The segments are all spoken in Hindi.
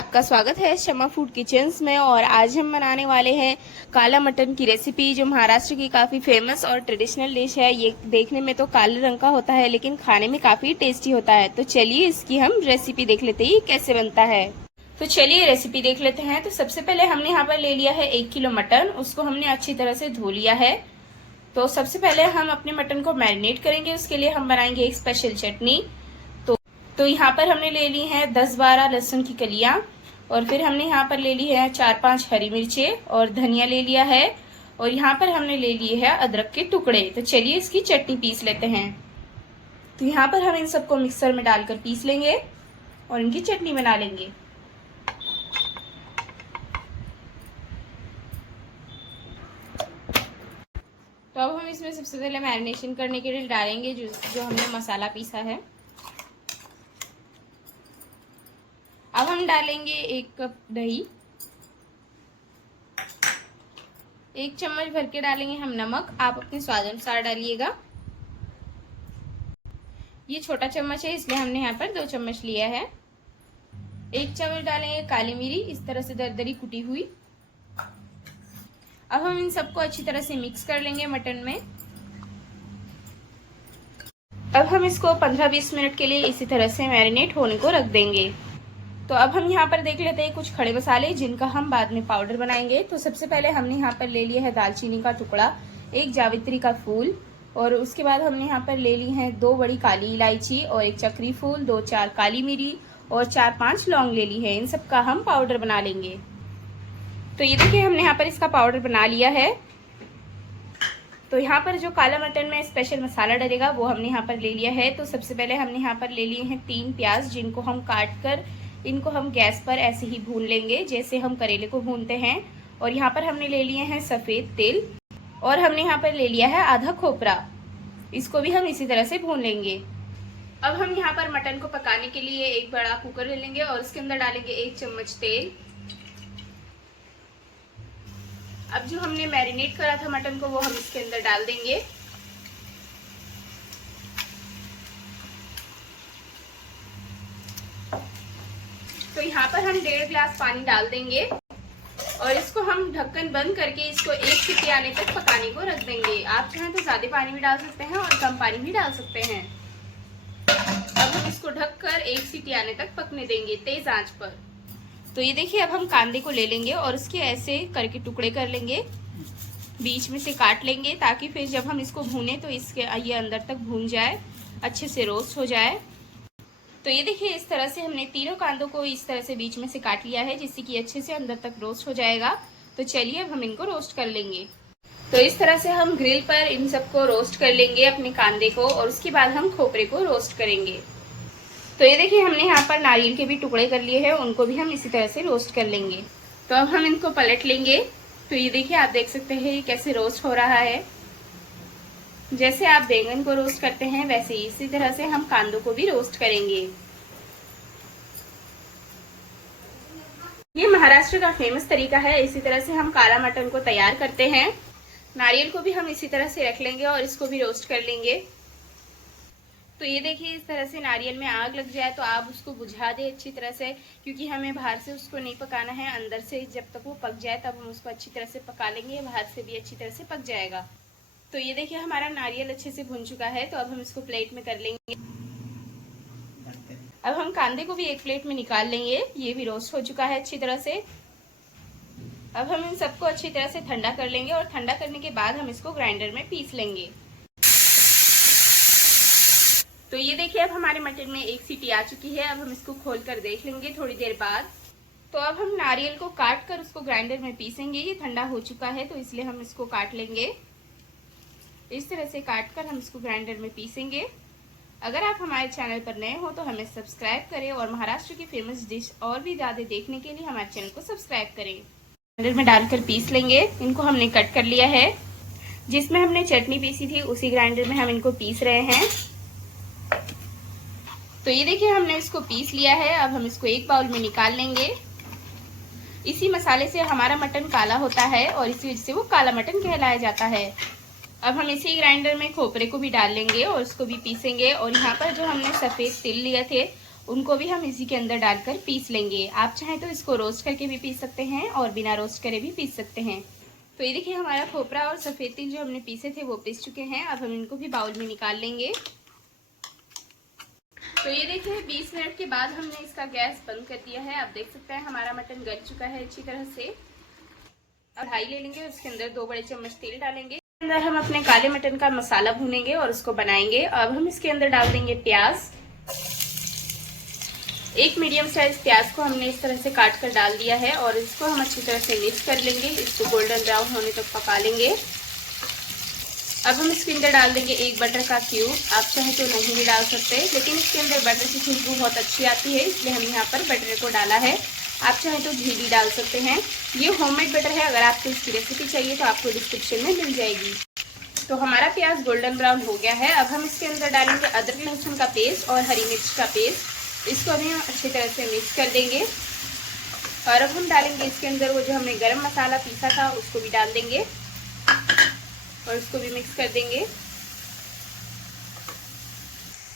आपका स्वागत है शमा फूड किचन्स में। और आज हम बनाने वाले हैं काला मटन की रेसिपी, जो महाराष्ट्र की काफ़ी फेमस और ट्रेडिशनल डिश है। ये देखने में तो काले रंग का होता है, लेकिन खाने में काफ़ी टेस्टी होता है। तो चलिए इसकी हम रेसिपी देख लेते हैं कैसे बनता है। तो चलिए रेसिपी देख लेते हैं। तो सबसे पहले हमने यहाँ पर ले लिया है 1 किलो मटन। उसको हमने अच्छी तरह से धो लिया है। तो सबसे पहले हम अपने मटन को मैरिनेट करेंगे। उसके लिए हम बनाएंगे एक स्पेशल चटनी। तो यहाँ पर हमने ले ली है 10-12 लहसुन की कलियां, और फिर हमने यहाँ पर ले ली है 4-5 हरी मिर्चें और धनिया ले लिया है, और यहाँ पर हमने ले लिए है अदरक के टुकड़े। तो चलिए इसकी चटनी पीस लेते हैं। तो यहाँ पर हम इन सबको मिक्सर में डालकर पीस लेंगे और इनकी चटनी बना लेंगे। तो अब हम इसमें सबसे पहले मैरिनेशन करने के लिए डालेंगे जो हमने मसाला पीसा है। अब हम डालेंगे 1 कप दही, 1 चम्मच भर के डालेंगे हम नमक। आप अपने स्वाद अनुसार डालिएगा। ये छोटा चम्मच है, इसलिए हमने यहाँ पर 2 चम्मच लिया है। 1 चम्मच डालेंगे काली मिरी, इस तरह से दरदरी कुटी हुई। अब हम इन सबको अच्छी तरह से मिक्स कर लेंगे मटन में। अब हम इसको 15-20 मिनट के लिए इसी तरह से मैरिनेट होने को रख देंगे। तो अब हम यहाँ पर देख लेते हैं कुछ खड़े मसाले, जिनका हम बाद में पाउडर बनाएंगे। तो सबसे पहले हमने यहाँ पर ले लिया है दालचीनी का टुकड़ा, 1 जावित्री का फूल, और उसके बाद हमने यहाँ पर ले ली है 2 बड़ी काली इलायची और 1 चक्री फूल, 2-4 काली मिरी और 4-5 लौंग ले ली है। इन सब का हम पाउडर बना लेंगे। तो ये देखिए हमने यहाँ पर इसका पाउडर बना लिया है। तो यहाँ पर जो काला मटन में स्पेशल मसाला डलेगा वो हमने यहाँ पर ले लिया है। तो सबसे पहले हमने यहाँ पर ले लिए हैं 3 प्याज, जिनको हम काट कर इनको हम गैस पर ऐसे ही भून लेंगे जैसे हम करेले को भूनते हैं। और यहाँ पर हमने ले लिए हैं सफ़ेद तिल, और हमने यहाँ पर ले लिया है आधा खोपरा। इसको भी हम इसी तरह से भून लेंगे। अब हम यहाँ पर मटन को पकाने के लिए एक बड़ा कुकर ले लेंगे और उसके अंदर डालेंगे 1 चम्मच तेल। अब जो हमने मैरिनेट करा था मटन को वो हम इसके अंदर डाल देंगे। तो यहाँ पर हम 1.5 गिलास पानी डाल देंगे और इसको हम ढक्कन बंद करके इसको 1 सीटी आने तक पकाने को रख देंगे। आप चाहें तो ज़्यादा पानी भी डाल सकते हैं और कम पानी भी डाल सकते हैं। अब हम इसको ढककर 1 सीटी आने तक पकने देंगे तेज आंच पर। तो ये देखिए अब हम कांदे को ले लेंगे और इसके ऐसे करके टुकड़े कर लेंगे, बीच में से काट लेंगे, ताकि फिर जब हम इसको भूने तो इसके ये अंदर तक भून जाए, अच्छे से रोस्ट हो जाए। तो ये देखिए इस तरह से हमने तीनों कांदों को इस तरह से बीच में से काट लिया है, जिससे कि अच्छे से अंदर तक रोस्ट हो जाएगा। तो चलिए अब हम इनको रोस्ट कर लेंगे। तो इस तरह से हम ग्रिल पर इन सबको रोस्ट कर लेंगे, अपने कांदे को, और उसके बाद हम खोपरे को रोस्ट करेंगे। तो ये देखिए हमने यहाँ पर नारियल के भी टुकड़े कर लिए हैं, उनको भी हम इसी तरह से रोस्ट कर लेंगे। तो अब हम इनको पलट लेंगे। तो ये देखिए आप देख सकते हैं ये कैसे रोस्ट हो रहा है। जैसे आप बैंगन को रोस्ट करते हैं वैसे ही इसी तरह से हम कांदों को भी रोस्ट करेंगे। ये महाराष्ट्र का फेमस तरीका है, इसी तरह से हम काला मटन को तैयार करते हैं। नारियल को भी हम इसी तरह से रख लेंगे और इसको भी रोस्ट कर लेंगे। तो ये देखिए इस तरह से नारियल में आग लग जाए तो आप उसको बुझा दें अच्छी तरह से, क्योंकि हमें बाहर से उसको नहीं पकाना है, अंदर से जब तक वो पक जाए तब हम उसको अच्छी तरह से पका लेंगे, बाहर से भी अच्छी तरह से पक जाएगा। तो ये देखिए हमारा नारियल अच्छे से भुन चुका है। तो अब हम इसको प्लेट में कर लेंगे। अब हम कांदे को भी एक प्लेट में निकाल लेंगे, ये भी रोस्ट हो चुका है अच्छी तरह से। अब हम इन सबको अच्छी तरह से ठंडा कर लेंगे और ठंडा करने के बाद हम इसको ग्राइंडर में पीस लेंगे। तो ये देखिए अब हमारे मटन में 1 सीटी आ चुकी है। अब हम इसको खोल कर देख लेंगे थोड़ी देर बाद। तो अब हम नारियल को काट कर उसको ग्राइंडर में पीसेंगे। ये ठंडा हो चुका है तो इसलिए हम इसको काट लेंगे। इस तरह से काट कर हम इसको ग्राइंडर में पीसेंगे। अगर आप हमारे चैनल पर नए हो तो हमें सब्सक्राइब करें और महाराष्ट्र की फेमस डिश और भी ज़्यादा देखने के लिए हमारे चैनल को सब्सक्राइब करें। ग्राइंडर में डालकर पीस लेंगे। इनको हमने कट कर लिया है। जिसमें हमने चटनी पीसी थी उसी ग्राइंडर में हम इनको पीस रहे हैं। तो ये देखिए हमने इसको पीस लिया है। अब हम इसको एक बाउल में निकाल लेंगे। इसी मसाले से हमारा मटन काला होता है और इसी वजह से वो काला मटन कहलाया जाता है। अब हम इसी ग्राइंडर में खोपरे को भी डाल लेंगे और उसको भी पीसेंगे। और यहाँ पर जो हमने सफ़ेद तिल लिए थे उनको भी हम इसी के अंदर डालकर पीस लेंगे। आप चाहें तो इसको रोस्ट करके भी पीस सकते हैं और बिना रोस्ट करे भी पीस सकते हैं। तो ये देखिए हमारा खोपरा और सफ़ेद तिल जो हमने पीसे थे वो पीस चुके हैं। अब हम इनको भी बाउल में निकाल लेंगे। तो ये देखिए 20 मिनट के बाद हमने इसका गैस बंद कर दिया है। आप देख सकते हैं हमारा मटन गल चुका है अच्छी तरह से। अब कढ़ाई ले लेंगे, उसके अंदर 2 बड़े चम्मच तेल डालेंगे। अंदर हम अपने काले मटन का मसाला भूनेंगे और उसको बनाएंगे। अब हम इसके अंदर डाल देंगे प्याज। एक मीडियम साइज प्याज को हमने इस तरह से काट कर डाल दिया है और इसको हम अच्छी तरह से मिक्स कर लेंगे। इसको गोल्डन ब्राउन होने तक पका लेंगे। अब हम इसके अंदर डाल देंगे 1 बटर का क्यूब। आप चाहे तो नहीं भी डाल सकते, लेकिन इसके अंदर बटर की खुशबू बहुत अच्छी आती है, इसलिए हम यहाँ पर बटर को डाला है। आप चाहे तो घी भी डाल सकते हैं। ये होममेड बटर है, अगर आपको इसकी रेसिपी चाहिए तो आपको डिस्क्रिप्शन में मिल जाएगी। तो हमारा प्याज गोल्डन ब्राउन हो गया है। अब हम इसके अंदर डालेंगे अदरक लहसुन का पेस्ट और हरी मिर्च का पेस्ट। इसको भी हम अच्छी तरह से मिक्स कर देंगे। और अब हम डालेंगे इसके अंदर वो जो हमने गरम मसाला पीसा था उसको भी डाल देंगे और इसको भी मिक्स कर देंगे।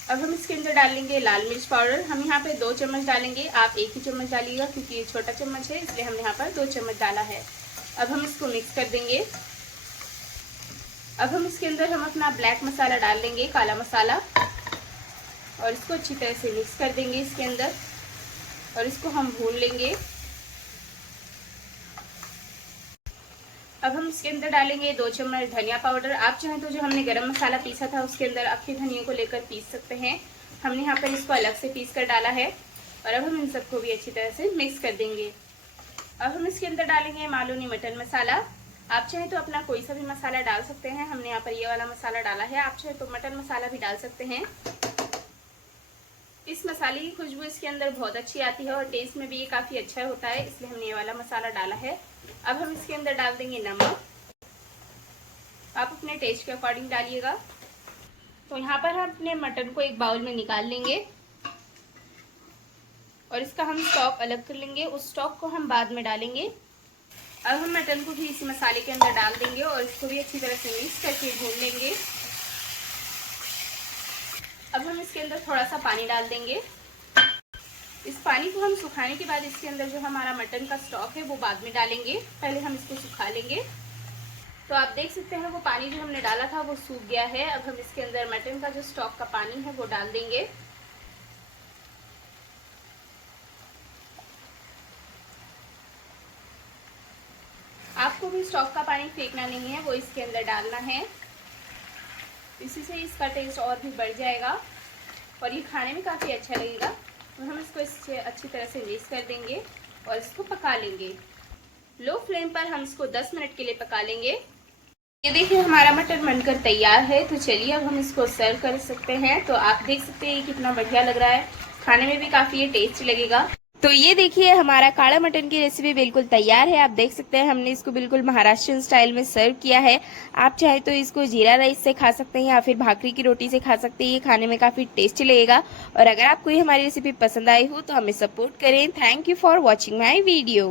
अब हम इसके अंदर डालेंगे लाल मिर्च पाउडर। हम यहाँ पे 2 चम्मच डालेंगे, आप 1 ही चम्मच डालिएगा क्योंकि ये छोटा चम्मच है, इसलिए हम यहाँ पर 2 चम्मच डाला है। अब हम इसको मिक्स कर देंगे। अब हम इसके अंदर हम अपना ब्लैक मसाला डाल देंगे, काला मसाला, और इसको अच्छी तरह से मिक्स कर देंगे इसके अंदर और इसको हम भून लेंगे। अब हम इसके अंदर डालेंगे 2 चम्मच धनिया पाउडर। आप चाहें तो जो हमने गरम मसाला पीसा था उसके अंदर अख्खे धनिया को लेकर पीस सकते हैं। हमने यहाँ पर इसको अलग से पीस कर डाला है। और अब हम इन सबको भी अच्छी तरह से मिक्स कर देंगे। अब हम इसके अंदर डालेंगे मालूनी मटन मसाला। आप चाहें तो अपना कोई सा भी मसाला डाल सकते हैं। हमने यहाँ पर ये वाला मसाला डाला है, आप चाहें तो मटन मसाला भी डाल सकते हैं। इस मसाले की खुशबू इसके अंदर बहुत अच्छी आती है और टेस्ट में भी ये काफ़ी अच्छा होता है, इसलिए हमने ये वाला मसाला डाला है। अब हम इसके अंदर डाल देंगे नमक। आप अपने टेस्ट के अकॉर्डिंग डालिएगा। तो यहाँ पर हम अपने मटन को एक बाउल में निकाल लेंगे और इसका हम स्टॉक अलग कर लेंगे। उस स्टॉक को हम बाद में डालेंगे। अब हम मटन को भी इसी मसाले के अंदर डाल देंगे और इसको भी अच्छी तरह से मिक्स करके भून लेंगे। अब हम इसके अंदर थोड़ा सा पानी डाल देंगे। इस पानी को हम सुखाने के बाद इसके अंदर जो हमारा मटन का स्टॉक है वो बाद में डालेंगे। पहले हम इसको सुखा लेंगे। तो आप देख सकते हैं वो पानी जो हमने डाला था वो सूख गया है। अब हम इसके अंदर मटन का जो स्टॉक का पानी है वो डाल देंगे। आपको भी स्टॉक का पानी फेंकना नहीं है, वो इसके अंदर डालना है। इसी से इसका टेस्ट और भी बढ़ जाएगा और ये खाने में काफ़ी अच्छा लगेगा। तो हम इसको इससे अच्छी तरह से मिक्स कर देंगे और इसको पका लेंगे। लो फ्लेम पर हम इसको 10 मिनट के लिए पका लेंगे। ये देखिए हमारा मटन बनकर तैयार है। तो चलिए अब हम इसको सर्व कर सकते हैं। तो आप देख सकते हैं कितना बढ़िया लग रहा है, खाने में भी काफ़ी ये टेस्टी लगेगा। तो ये देखिए हमारा काला मटन की रेसिपी बिल्कुल तैयार है। आप देख सकते हैं हमने इसको बिल्कुल महाराष्ट्रियन स्टाइल में सर्व किया है। आप चाहे तो इसको जीरा राइस से खा सकते हैं या फिर भाकरी की रोटी से खा सकते हैं। ये खाने में काफ़ी टेस्टी लगेगा। और अगर आपको ये हमारी रेसिपी पसंद आई हो तो हमें सपोर्ट करें। Thank you for watching my video.